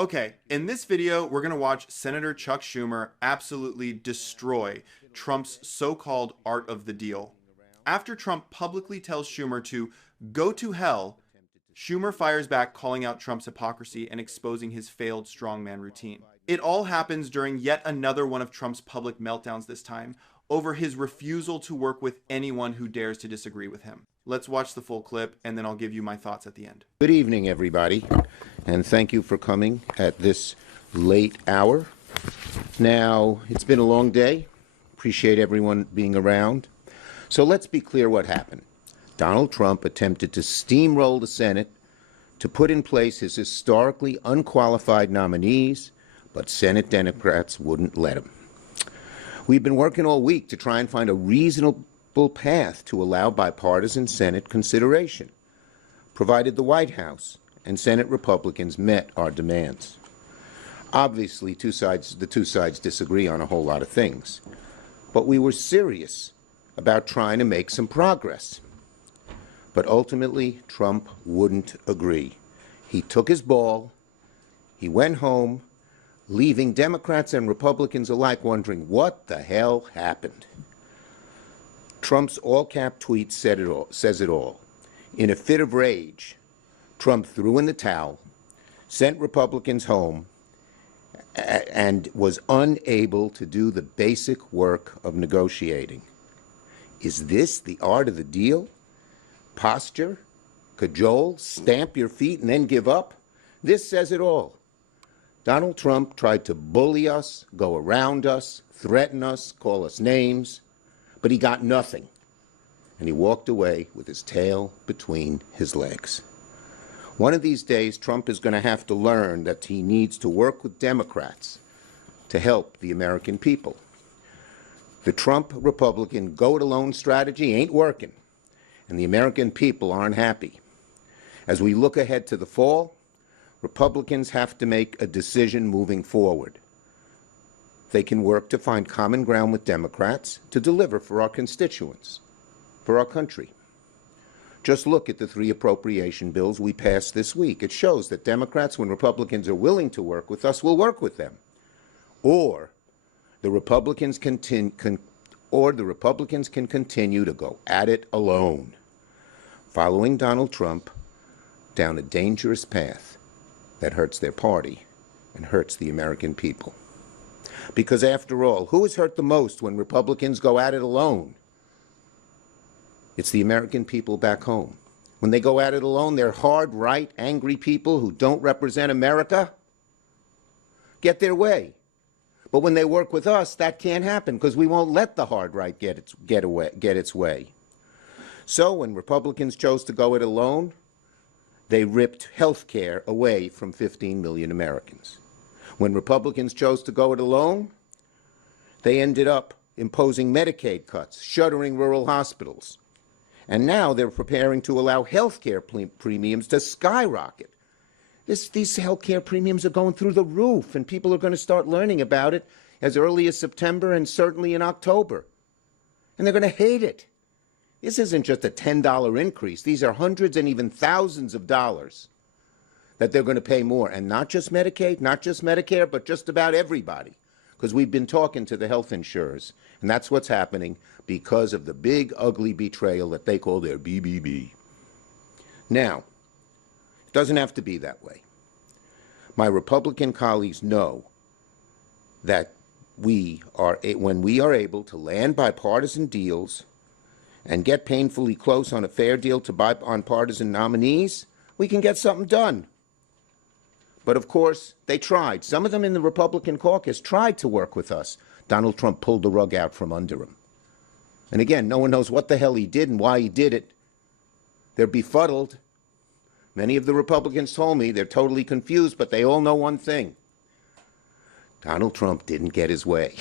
Okay, in this video, we're going to watch Senator Chuck Schumer absolutely destroy Trump's so-called art of the deal. After Trump publicly tells Schumer to go to hell, Schumer fires back, calling out Trump's hypocrisy and exposing his failed strongman routine. It all happens during yet another one of Trump's public meltdowns, this time over his refusal to work with anyone who dares to disagree with him. Let's watch the full clip, and then I'll give you my thoughts at the end. Good evening, everybody, and thank you for coming at this late hour. Now, it's been a long day. Appreciate everyone being around. So let's be clear what happened. Donald Trump attempted to steamroll the Senate to put in place his historically unqualified nominees, but Senate Democrats wouldn't let him. We've been working all week to try and find a reasonable path to allow bipartisan Senate consideration, provided the White House and Senate Republicans met our demands. Obviously, the two sides disagree on a whole lot of things, but we were serious about trying to make some progress. But ultimately, Trump wouldn't agree. He took his ball, he went home, leaving Democrats and Republicans alike wondering what the hell happened. Trump's all-cap tweet says it all. In a fit of rage, Trump threw in the towel, sent Republicans home, and was unable to do the basic work of negotiating. Is this the art of the deal? Posture, cajole, stamp your feet and then give up? This says it all. Donald Trump tried to bully us, go around us, threaten us, call us names, but he got nothing. And he walked away with his tail between his legs. One of these days, Trump is going to have to learn that he needs to work with Democrats to help the American people. The Trump Republican go-it-alone strategy ain't working, and the American people aren't happy. As we look ahead to the fall, Republicans have to make a decision moving forward. They can work to find common ground with Democrats to deliver for our constituents, for our country. Just look at the 3 appropriation bills we passed this week. It shows that Democrats, when Republicans are willing to work with us, will work with them. Or the Republicans can continue to go at it alone, following Donald Trump down a dangerous path that hurts their party and hurts the American people. Because after all, who is hurt the most when Republicans go at it alone? It's the American people back home. When they go at it alone, they're hard, right, angry people who don't represent America get their way. But when they work with us, that can't happen because we won't let the hard right get its way. So when Republicans chose to go it alone, they ripped health care away from 15 million Americans. When Republicans chose to go it alone, they ended up imposing Medicaid cuts, shuttering rural hospitals. And now they're preparing to allow health care premiums to skyrocket. These health care premiums are going through the roof, and people are going to start learning about it as early as September and certainly in October. And they're going to hate it. This isn't just a $10 increase. These are hundreds and even thousands of dollars that they're going to pay more. And not just Medicaid, not just Medicare, but just about everybody. Because we've been talking to the health insurers. And that's what's happening because of the big, ugly betrayal that they call their BBB. Now, it doesn't have to be that way. My Republican colleagues know that when we are able to land bipartisan deals and get painfully close on a fair deal to bipartisan nominees, we can get something done. But of course, they tried. Some of them in the Republican caucus tried to work with us. Donald Trump pulled the rug out from under him. And again, no one knows what the hell he did and why he did it. They're befuddled. Many of the Republicans told me they're totally confused, but they all know one thing. Donald Trump didn't get his way.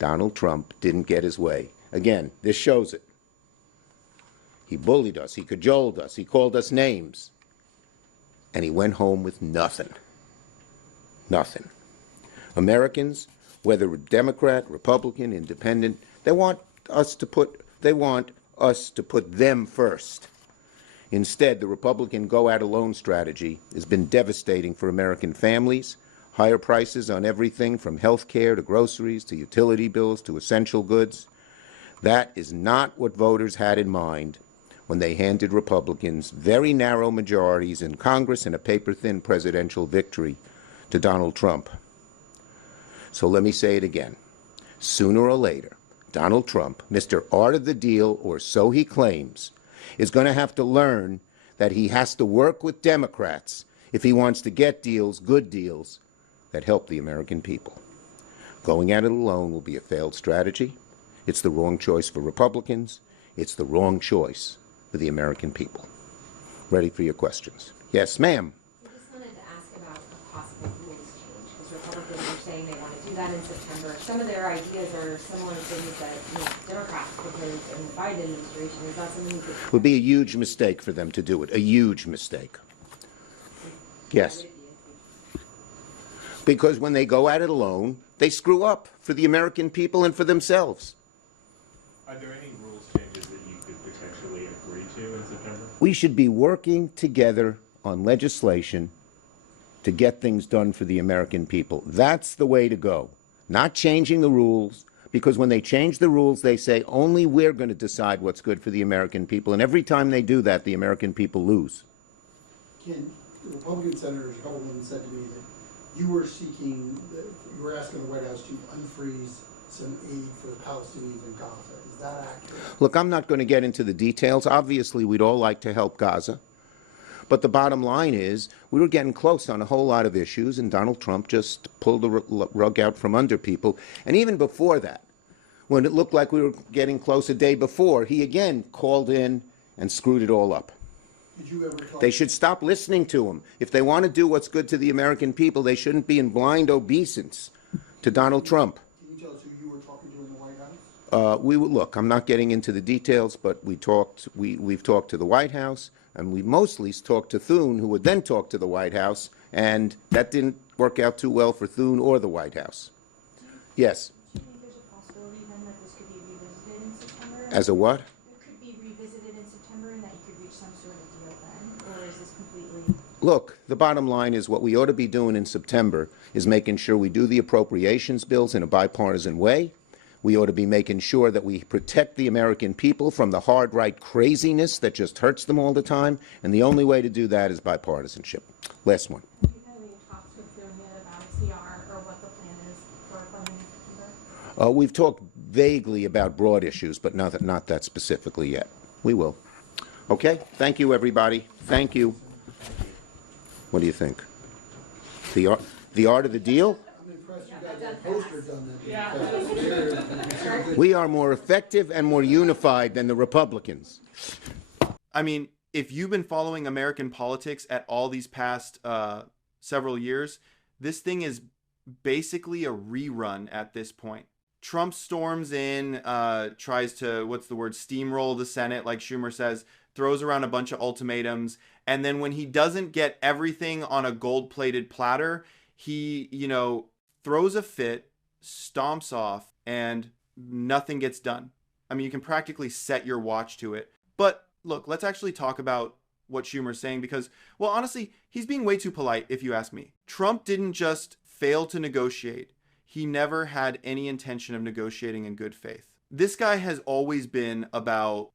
Donald Trump didn't get his way. Again, this shows it. He bullied us. He cajoled us. He called us names. And he went home with nothing. Nothing. Americans, whether Democrat, Republican, Independent, they want us to put them first. Instead, the Republican go-at-alone strategy has been devastating for American families. Higher prices on everything from health care to groceries to utility bills to essential goods. That is not what voters had in mind when they handed Republicans very narrow majorities in Congress and a paper-thin presidential victory to Donald Trump. So let me say it again. Sooner or later, Donald Trump, Mr. Art of the Deal, or so he claims, is going to have to learn that he has to work with Democrats if he wants to get deals, good deals, that help the American people. Going at it alone will be a failed strategy. It's the wrong choice for Republicans. It's the wrong choice for the American people. Ready for your questions. Yes, ma'am. I just wanted to ask about a possible rules change, because Republicans are saying they want to do that in September. Some of their ideas are similar to things that Democrats proposed in the Biden administration. Is that something you could... It would be a huge mistake for them to do it. A huge mistake. Yes. Because when they go at it alone, they screw up for the American people and for themselves. Are there any rules changes that you could potentially agree to in September? We should be working together on legislation to get things done for the American people. That's the way to go. Not changing the rules, because when they change the rules, they say only we're going to decide what's good for the American people. And every time they do that, the American people lose. Ken, the Republican senators, a couple of them said to me that you were asking the White House to unfreeze some aid for the Palestinians in Gaza. Is that accurate? Look, I'm not going to get into the details. Obviously, we'd all like to help Gaza. But the bottom line is we were getting close on a whole lot of issues, and Donald Trump just pulled the rug out from under people. And even before that, when it looked like we were getting close a day before, he again called in and screwed it all up. Did you ever talk? They should stop listening to him. If they want to do what's good to the American people, they shouldn't be in blind obeisance to Donald Trump. Can you tell us who you were talking to in the White House? Look, I'm not getting into the details, but we've talked to the White House, and we mostly talked to Thune, who would then talk to the White House, and that didn't work out too well for Thune or the White House. Yes. Do you think there's a possibility then that this could be revisited in September? As a what? It could be revisited in September and that you could reach some sort of deal then? Or is this completely... Look, the bottom line is what we ought to be doing in September is making sure we do the appropriations bills in a bipartisan way. We ought to be making sure that we protect the American people from the hard right craziness that just hurts them all the time. And the only way to do that is bipartisanship. Last one. Have you had any talks with Thune yet about CR or what the plan is for funding in September? We've talked vaguely about broad issues, but not that specifically yet. We will. Okay? Thank you, everybody. Thank you. What do you think? The art of the deal? I'm impressed you got that poster done. Yeah. We are more effective and more unified than the Republicans. I mean, if you've been following American politics at all these past several years, this thing is basically a rerun at this point. Trump storms in, tries to, steamroll the Senate, like Schumer says, throws around a bunch of ultimatums, and then when he doesn't get everything on a gold-plated platter, he, throws a fit, stomps off, and nothing gets done. I mean, you can practically set your watch to it. But look, let's actually talk about what Schumer's saying because, well, honestly, he's being way too polite, if you ask me. Trump didn't just fail to negotiate. He never had any intention of negotiating in good faith. This guy has always been about,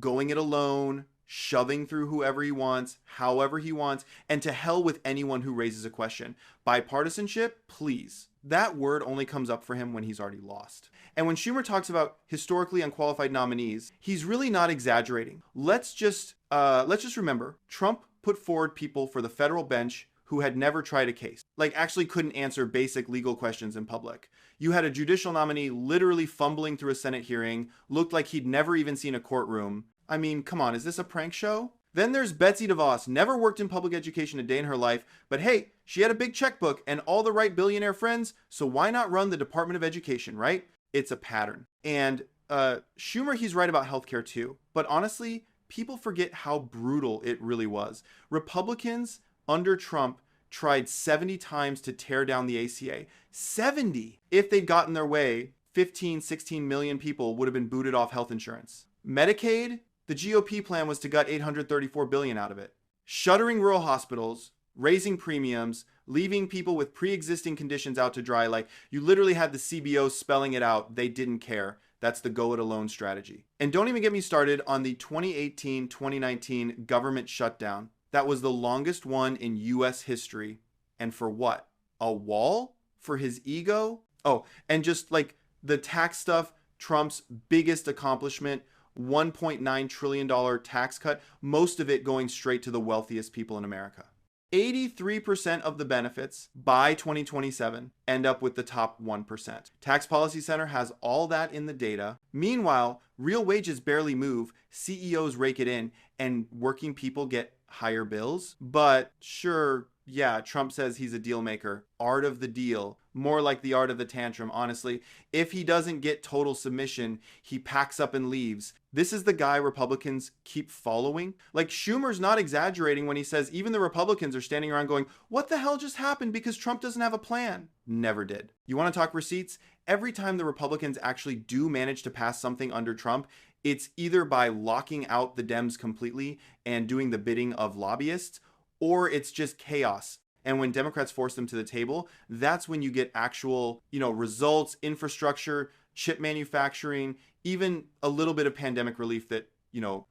going it alone, shoving through whoever he wants, however he wants, and to hell with anyone who raises a question. Bipartisanship, please. That word only comes up for him when he's already lost. And when Schumer talks about historically unqualified nominees, he's really not exaggerating. Let's just remember, Trump put forward people for the federal bench who had never tried a case, actually couldn't answer basic legal questions in public. You had a judicial nominee literally fumbling through a Senate hearing, looked like he'd never even seen a courtroom. I mean, come on, is this a prank show? Then there's Betsy DeVos, never worked in public education a day in her life, but hey, she had a big checkbook and all the right billionaire friends, so why not run the Department of Education, right? It's a pattern. And Schumer, he's right about healthcare too, but honestly, people forget how brutal it really was. Republicans under Trump tried 70 times to tear down the ACA. 70! If they'd gotten their way, 15, 16 million people would have been booted off health insurance. Medicaid, The GOP plan was to gut $834 billion out of it. Shuttering rural hospitals, raising premiums, leaving people with pre-existing conditions out to dry. Like, you literally had the CBO spelling it out. They didn't care. That's the go it alone strategy. And don't even get me started on the 2018-2019 government shutdown. That was the longest one in US history. And for what? A wall? For his ego? Oh, and just like the tax stuff, Trump's biggest accomplishment, $1.9 trillion tax cut, most of it going straight to the wealthiest people in America. 83% of the benefits by 2027 end up with the top 1%. Tax Policy Center has all that in the data. Meanwhile, real wages barely move, CEOs rake it in, and working people get higher bills. But sure, yeah, Trump says he's a deal maker. Art of the deal. More like the art of the tantrum, honestly. If he doesn't get total submission, he packs up and leaves. This is the guy Republicans keep following. Like, Schumer's not exaggerating when he says even the Republicans are standing around going, what the hell just happened because Trump doesn't have a plan? Never did. You want to talk receipts? Every time the Republicans actually do manage to pass something under Trump, it's either by locking out the Dems completely and doing the bidding of lobbyists, or it's just chaos. And when Democrats force them to the table, that's when you get actual, results, infrastructure, chip manufacturing, even a little bit of pandemic relief that,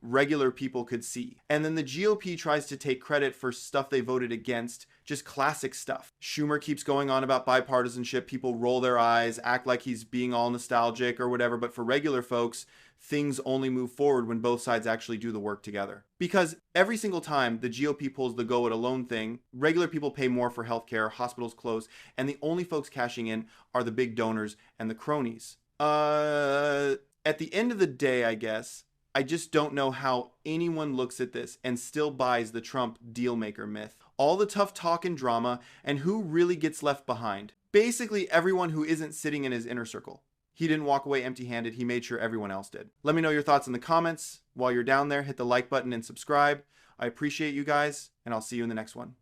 regular people could see. And then the GOP tries to take credit for stuff they voted against, just classic stuff. Schumer keeps going on about bipartisanship. People roll their eyes, act like he's being all nostalgic or whatever. But for regular folks, things only move forward when both sides actually do the work together. Because every single time the GOP pulls the go it alone thing, regular people pay more for healthcare, hospitals close, and the only folks cashing in are the big donors and the cronies. At the end of the day, I guess, I just don't know how anyone looks at this and still buys the Trump dealmaker myth. All the tough talk and drama, and who really gets left behind? Basically everyone who isn't sitting in his inner circle. He didn't walk away empty-handed. He made sure everyone else did. Let me know your thoughts in the comments. While you're down there, hit the like button and subscribe. I appreciate you guys, and I'll see you in the next one.